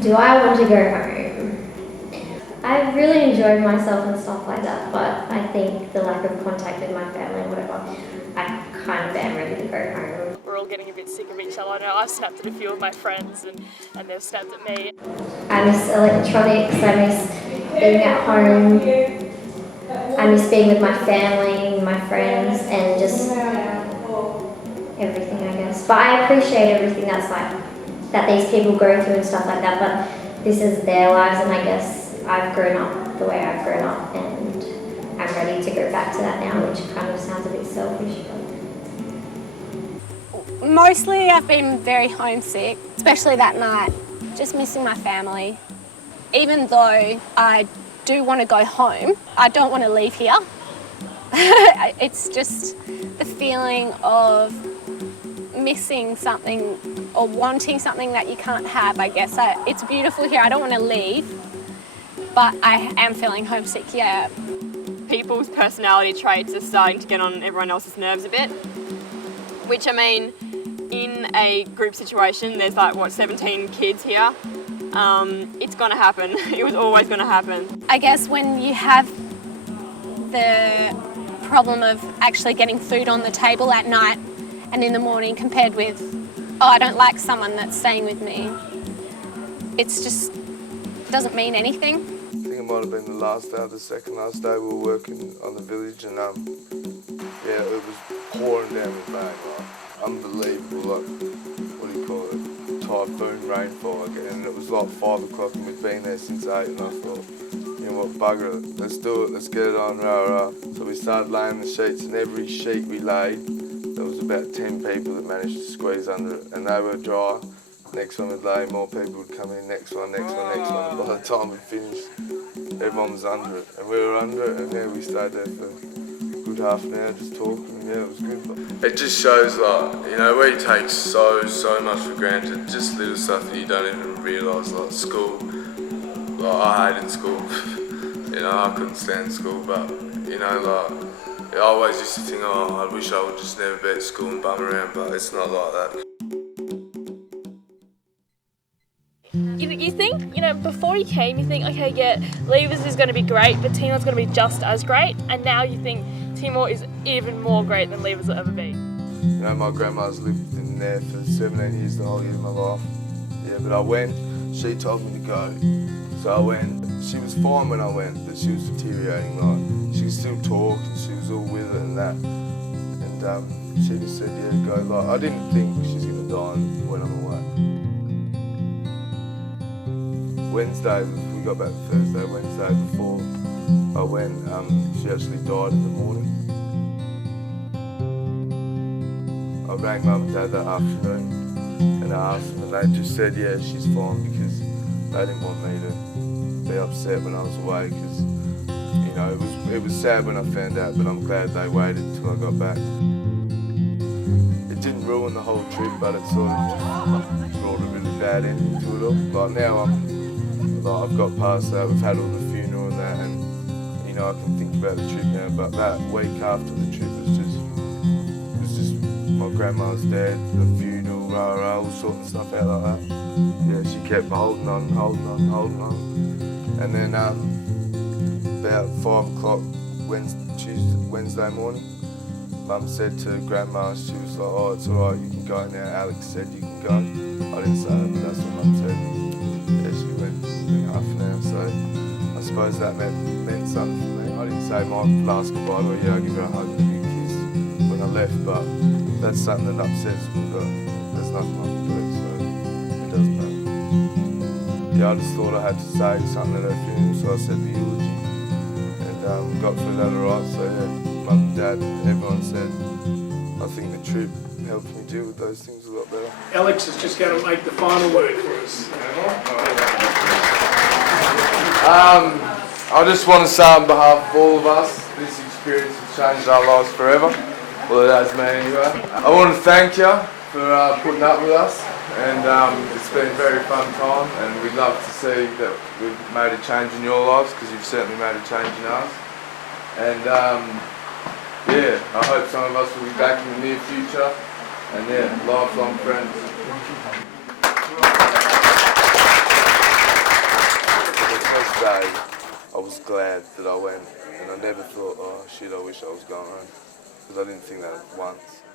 Do I want to go home? I really enjoyed myself and stuff like that, but I think the lack of contact with my family and whatever, I kind of am ready to go home. We're all getting a bit sick of each other. I know I've snapped at a few of my friends and they've snapped at me. I miss electronics, I miss being at home, I miss being with my family, my friends, and just everything, I guess. But I appreciate everything that these people go through and stuff like that, but this is their lives, and I guess I've grown up the way I've grown up, and I'm ready to go back to that now, which kind of sounds a bit selfish. Mostly I've been very homesick, especially that night, just missing my family. Even though I do want to go home, I don't want to leave here. It's just the feeling of missing something or wanting something that you can't have, I guess. It's beautiful here, I don't want to leave, but I am feeling homesick, yeah. People's personality traits are starting to get on everyone else's nerves a bit, which I mean, in a group situation, there's like, what, 17 kids here? It's gonna happen. It was always gonna happen. I guess when you have the problem of actually getting food on the table at night and in the morning compared with, oh, I don't like someone that's staying with me, it's just doesn't mean anything. I think it might have been the last day or the second last day we were working on the village, and yeah, it was pouring down with rain, like unbelievable, like, what do you call it, typhoon rainfall again, and it was like 5 o'clock and we'd been there since 8, and I thought, you know what, bugger it, let's do it, let's get it on, rah rah. So we started laying the sheets, and every sheet we laid, there was about 10 people that managed to squeeze under it, and they were dry. Next one we'd lay, more people would come in, next one, and by the time we finished, everyone was under it, and we were under it, and yeah, we stayed there for a good half an hour just talking, and yeah, it was good. It just shows, like, you know, we take so much for granted, just little stuff that you don't even realise, like school. Like, I hated school, you know, I couldn't stand school, but, you know, like, I always used to think, oh, I wish I would just never be at school and bum around, but it's not like that. You think, you know, before you came, you think, okay, yeah, Levers is going to be great, but Timor's going to be just as great, and now you think Timor is even more great than Levers will ever be. You know, my grandma's lived in there for 17 years, the whole year of my life. Yeah, but I went, she told me to go, so I went. She was fine when I went, but she was deteriorating, like, she could still talk, and she was all with it and that, and she just said, yeah, go, like, I didn't think she's going to die when I'm away. Wednesday, we got back Thursday, Wednesday before I went, she actually died in the morning. I rang Mum and Dad that afternoon and I asked them, and they just said, yeah, she's fine, because they didn't want me to be upset when I was away, because, you know, it was sad when I found out, but I'm glad they waited till I got back. It didn't ruin the whole trip, but it sort of just brought a really bad ending to it all. Like, now I've got past that, we've had all the funeral and that, and, you know, I can think about the trip now, but that week after the trip was just my grandma's dead, the funeral, rah rah, all sorts of stuff out like that. Yeah, she kept holding on, and then about 5 o'clock Wednesday morning, Mum said to Grandma, she was like, oh, it's all right, you can go now. Alex said you can go. I didn't say it, but that's what Mum said. Yeah, she went in half an hour, so I suppose that meant something for me. I didn't say my last goodbye, but yeah, I give her a hug and a big kiss when I left, but that's something that upsets me, but there's nothing I can do, so it doesn't matter. Yeah, I just thought I had to say something at her funeral, so I said the eulogy, and got through that alright, so yeah. Mum and Dad, everyone said, I think the trip helped me deal with those things a lot better. Alex is just going to make the final word for us. I just want to say on behalf of all of us, this experience has changed our lives forever. Well, it has me anyway. I want to thank you for putting up with us, and it's been a very fun time, and we'd love to see that we've made a change in your lives, because you've certainly made a change in ours. And yeah, I hope some of us will be back in the near future, and yeah, lifelong friends. day, I was glad that I went, and I never thought, oh shit, I wish I was going home, because I didn't think that once.